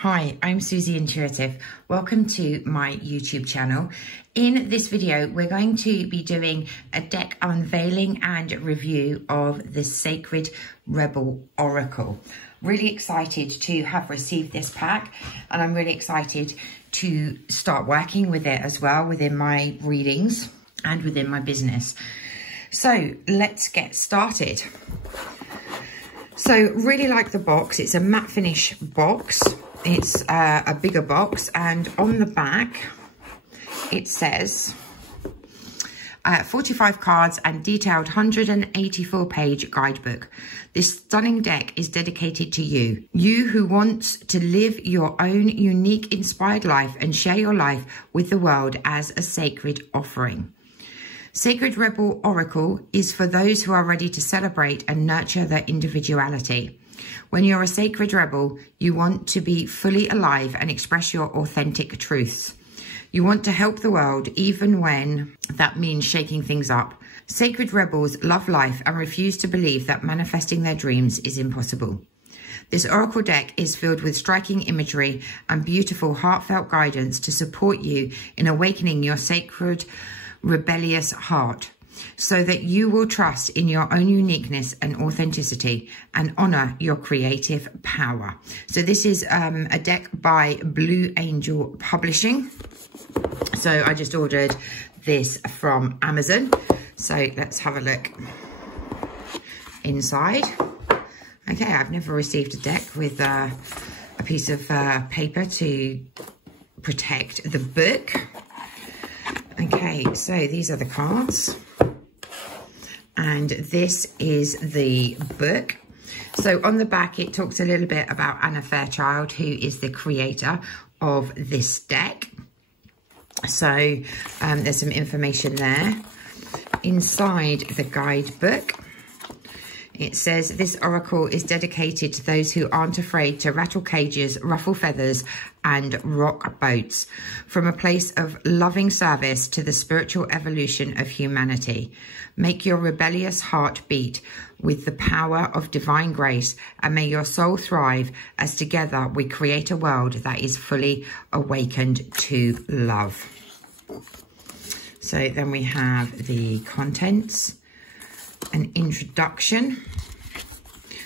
Hi, I'm Susie Intuitive. Welcome to my YouTube channel. In this video, we're going to be doing a deck unveiling and review of the Sacred Rebel Oracle. Really excited to have received this pack, and I'm really excited to start working with it as well within my readings and within my business. So let's get started. So really like the box. It's a matte finish box. It's a bigger box, and on the back it says 45 cards and detailed 184 page guidebook. This stunning deck is dedicated to you. You who wants to live your own unique inspired life and share your life with the world as a sacred offering. Sacred Rebel Oracle is for those who are ready to celebrate and nurture their individuality. When you're a sacred rebel, you want to be fully alive and express your authentic truths. You want to help the world even when that means shaking things up. Sacred rebels love life and refuse to believe that manifesting their dreams is impossible. This oracle deck is filled with striking imagery and beautiful heartfelt guidance to support you in awakening your sacred rebellious heart, so that you will trust in your own uniqueness and authenticity and honor your creative power. So this is a deck by Blue Angel Publishing. So I just ordered this from Amazon. So let's have a look inside. Okay, I've never received a deck with a piece of paper to protect the book. Okay, so these are the cards. And this is the book. So on the back, it talks a little bit about Anna Fairchild, who is the creator of this deck. So there's some information there. Inside the guidebook, it says, this oracle is dedicated to those who aren't afraid to rattle cages, ruffle feathers, and rock boats. From a place of loving service to the spiritual evolution of humanity. Make your rebellious heart beat with the power of divine grace, and may your soul thrive as together we create a world that is fully awakened to love. So then we have the contents. An introduction.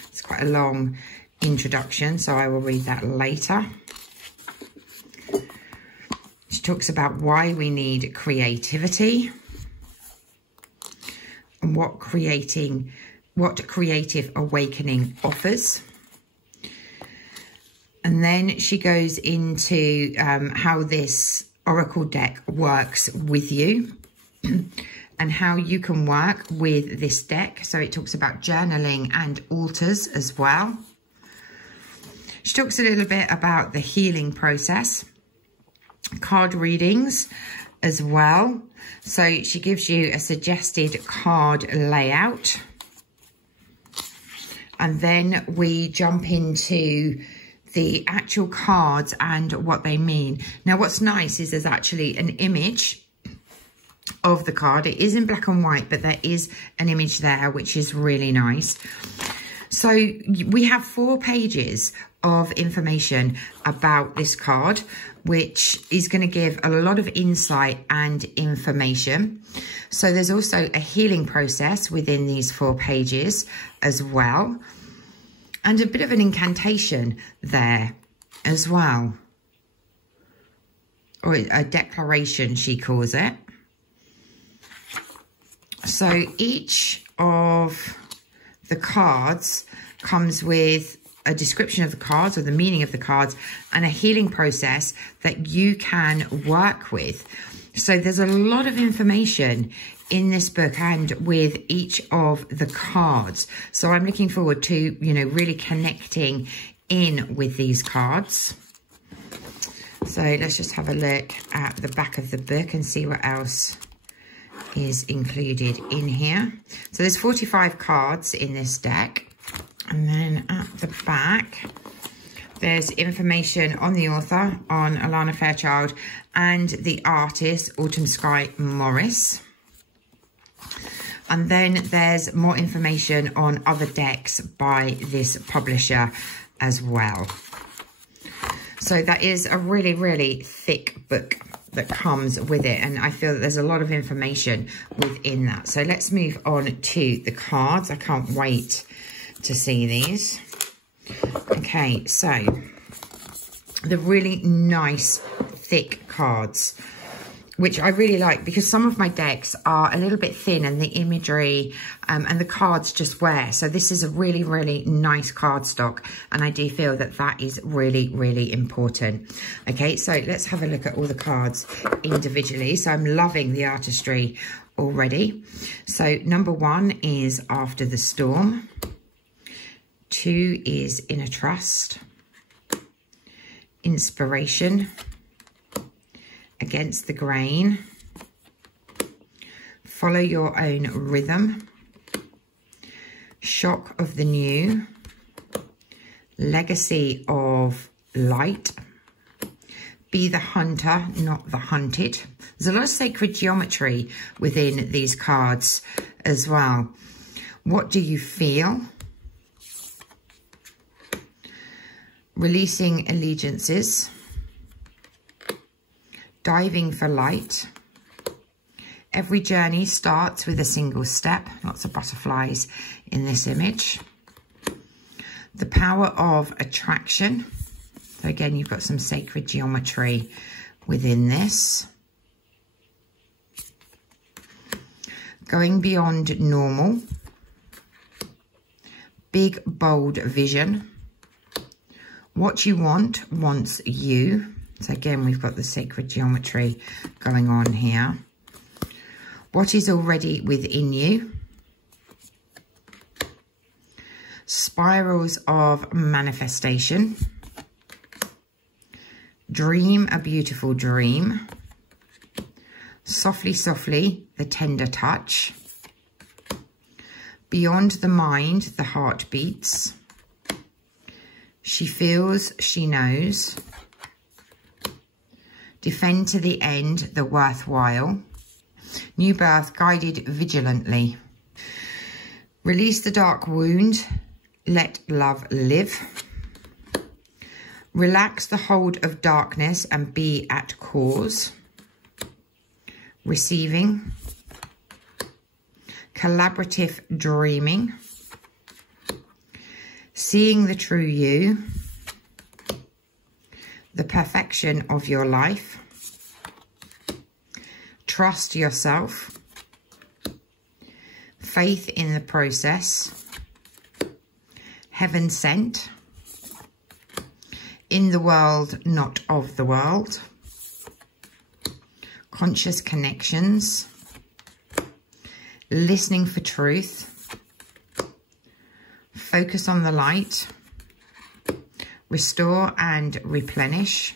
It's quite a long introduction, so I will read that later. She talks about why we need creativity and what creative awakening offers. And then she goes into how this oracle deck works with you and how you can work with this deck. So it talks about journaling and altars as well. She talks a little bit about the healing process, card readings as well. So she gives you a suggested card layout. And then we jump into the actual cards and what they mean. Now, what's nice is there's actually an image of the card. It is in black and white, but there is an image there, which is really nice. So we have 4 pages of information about this card, which is going to give a lot of insight and information. So there's also a healing process within these 4 pages as well, and a bit of an incantation there as well, or a declaration, she calls it. So each of the cards comes with a description of the cards, or the meaning of the cards, and a healing process that you can work with. So there's a lot of information in this book and with each of the cards. So I'm looking forward to, really connecting in with these cards. So let's just have a look at the back of the book and see what else is included in here. So there's 45 cards in this deck, and then at the back there's information on the author, on Alana Fairchild, and the artist Autumn Sky Morris. And then there's more information on other decks by this publisher as well. So that is a really, really thick book that comes with it. And I feel that there's a lot of information within that. So let's move on to the cards. I can't wait to see these. Okay, so the really nice thick cards, which I really like, because some of my decks are a little bit thin and the imagery and the cards just wear. So this is a really, really nice card stock. And I do feel that that is really, really important. Okay, so let's have a look at all the cards individually. So I'm loving the artistry already. So number 1 is After the Storm. 2 is Inner Trust. Inspiration. Against the Grain. Follow Your Own Rhythm. Shock of the New. Legacy of Light. Be the Hunter, not the Hunted. There's a lot of sacred geometry within these cards as well. What do you feel? Releasing Allegiances. Diving for Light. Every journey starts with a single step. Lots of butterflies in this image. The Power of Attraction. So again, you've got some sacred geometry within this. Going Beyond Normal. Big, bold vision. What you want wants you. So again, we've got the sacred geometry going on here. What is already within you. Spirals of Manifestation. Dream a Beautiful Dream. Softly, Softly, the Tender Touch. Beyond the Mind, the Heart Beats. She Feels, She Knows. Defend to the End, the Worthwhile. New Birth, Guided Vigilantly. Release the Dark Wound, Let Love Live. Relax the hold of darkness and be at cause. Receiving. Collaborative Dreaming. Seeing the True You. The Perfection of Your Life. Trust Yourself. Faith in the Process. Heaven Sent. In the World, Not of the World. Conscious Connections. Listening for Truth. Focus on the Light. Restore and Replenish.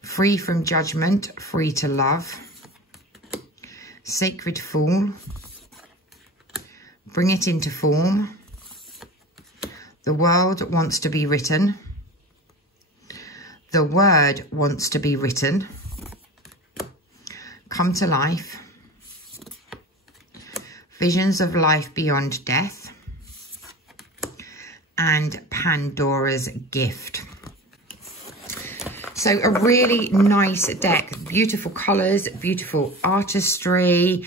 Free from Judgment, Free to Love. Sacred Fool. Bring it into form. The world wants to be written. The word wants to be written. Come to life. Visions of life beyond death. And Pandora's Gift. So a really nice deck, beautiful colours, beautiful artistry,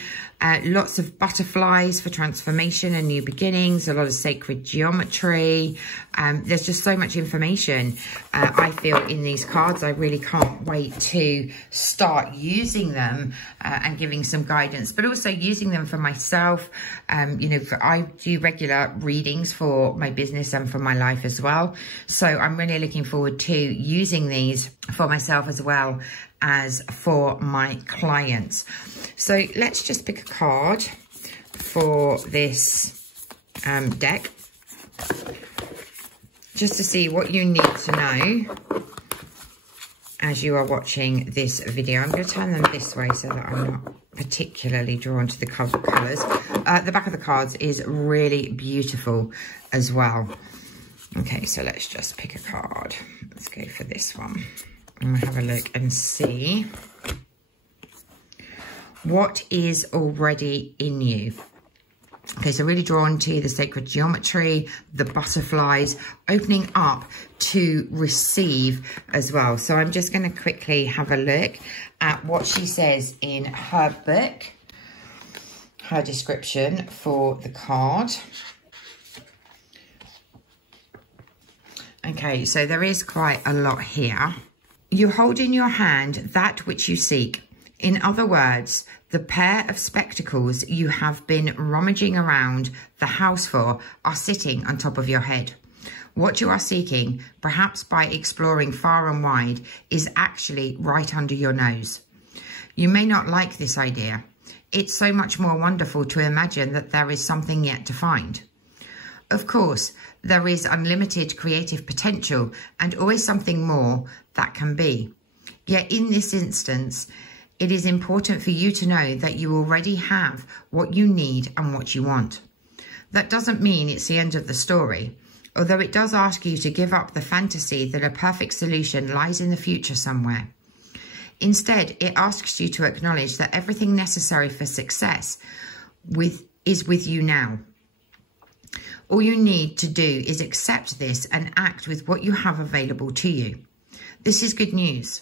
lots of butterflies for transformation and new beginnings, a lot of sacred geometry. There's just so much information, I feel, in these cards. I really can't wait to start using them and giving some guidance, but also using them for myself. You know, I do regular readings for my business and for my life as well. So I'm really looking forward to using these for myself as well as for my clients. So let's just pick a card for this deck, just to see what you need to know as you are watching this video. I'm going to turn them this way so that I'm not particularly drawn to the colours. The back of the cards is really beautiful as well. Okay, so let's just pick a card. Let's go for this one. And we'll have a look and see what is already in you. Okay, so really drawn to the sacred geometry, the butterflies, opening up to receive as well. So I'm just going to quickly have a look at what she says in her book, her description for the card. Okay, so there is quite a lot here. You hold in your hand that which you seek. In other words, the pair of spectacles you have been rummaging around the house for are sitting on top of your head. What you are seeking, perhaps by exploring far and wide, is actually right under your nose. You may not like this idea. It's so much more wonderful to imagine that there is something yet to find. Of course, there is unlimited creative potential and always something more that can be. Yet in this instance, it is important for you to know that you already have what you need and what you want. That doesn't mean it's the end of the story, although it does ask you to give up the fantasy that a perfect solution lies in the future somewhere. Instead, it asks you to acknowledge that everything necessary for success is with you now. All you need to do is accept this and act with what you have available to you. This is good news.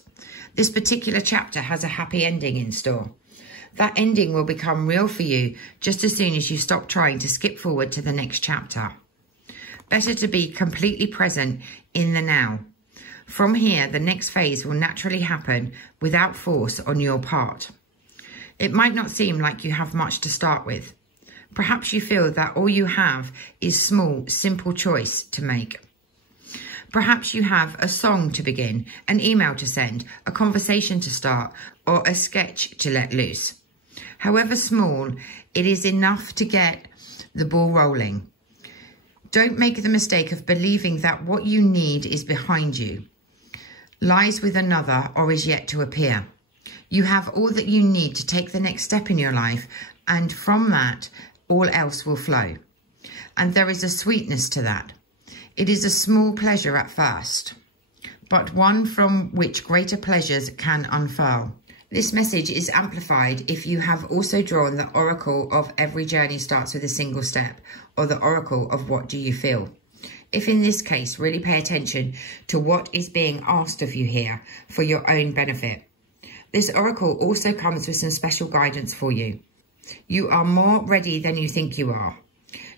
This particular chapter has a happy ending in store. That ending will become real for you just as soon as you stop trying to skip forward to the next chapter. Better to be completely present in the now. From here, the next phase will naturally happen without force on your part. It might not seem like you have much to start with. Perhaps you feel that all you have is small, simple choice to make. Perhaps you have a song to begin, an email to send, a conversation to start, or a sketch to let loose. However small, it is enough to get the ball rolling. Don't make the mistake of believing that what you need is behind you, lies with another, or is yet to appear. You have all that you need to take the next step in your life, and from that, all else will flow. And there is a sweetness to that. It is a small pleasure at first, but one from which greater pleasures can unfurl. This message is amplified if you have also drawn the oracle of every journey starts with a single step, or the oracle of what do you feel. If in this case, really pay attention to what is being asked of you here for your own benefit. This oracle also comes with some special guidance for you. You are more ready than you think you are.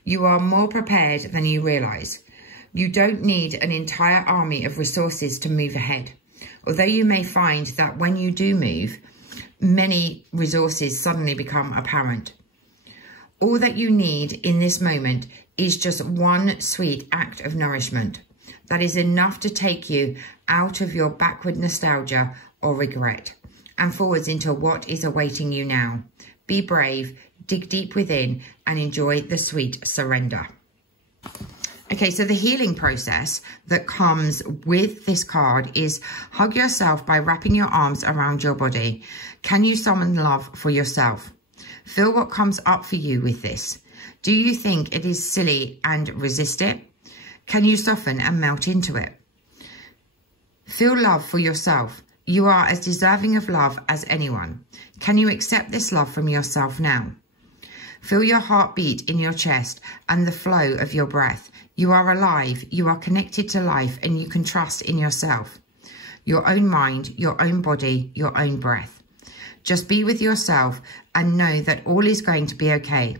You are more prepared than you realise. You don't need an entire army of resources to move ahead, although you may find that when you do move, many resources suddenly become apparent. All that you need in this moment is just one sweet act of nourishment that is enough to take you out of your backward nostalgia or regret and forwards into what is awaiting you now. Be brave, dig deep within, and enjoy the sweet surrender. Okay, so the healing process that comes with this card is hug yourself by wrapping your arms around your body. Can you summon love for yourself? Feel what comes up for you with this. Do you think it is silly and resist it? Can you soften and melt into it? Feel love for yourself. You are as deserving of love as anyone. Can you accept this love from yourself now? Feel your heartbeat in your chest and the flow of your breath. You are alive, you are connected to life, and you can trust in yourself, your own mind, your own body, your own breath. Just be with yourself and know that all is going to be okay.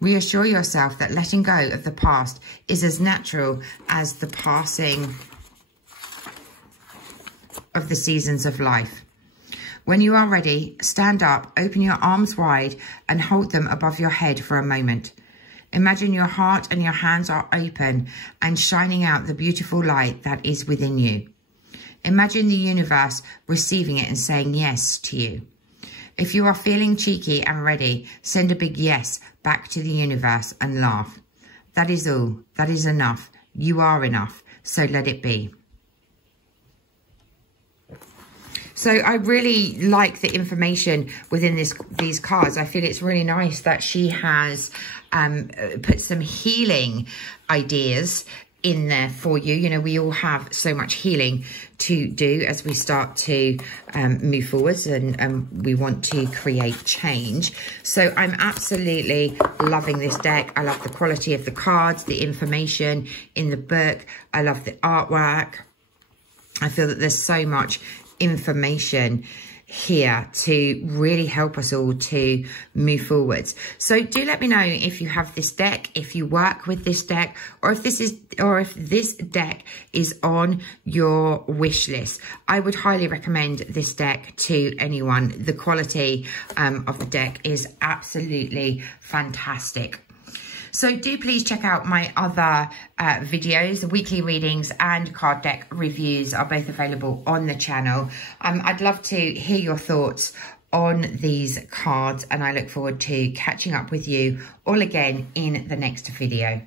Reassure yourself that letting go of the past is as natural as the passing of the seasons of life. When you are ready, stand up, open your arms wide and hold them above your head for a moment. Imagine your heart and your hands are open and shining out the beautiful light that is within you. Imagine the universe receiving it and saying yes to you. If you are feeling cheeky and ready, send a big yes back to the universe and laugh. That is all. That is enough. You are enough. So let it be. So I really like the information within these cards. I feel it's really nice that she has put some healing ideas in there for you. You know, we all have so much healing to do as we start to move forwards, and we want to create change. So I'm absolutely loving this deck. I love the quality of the cards, the information in the book. I love the artwork. I feel that there's so much information here to really help us all to move forwards. So do let me know if you have this deck, if you work with this deck, or if this deck is on your wish list. I would highly recommend this deck to anyone. The quality of the deck is absolutely fantastic. So do please check out my other videos. The weekly readings and card deck reviews are both available on the channel. I'd love to hear your thoughts on these cards, and I look forward to catching up with you all again in the next video.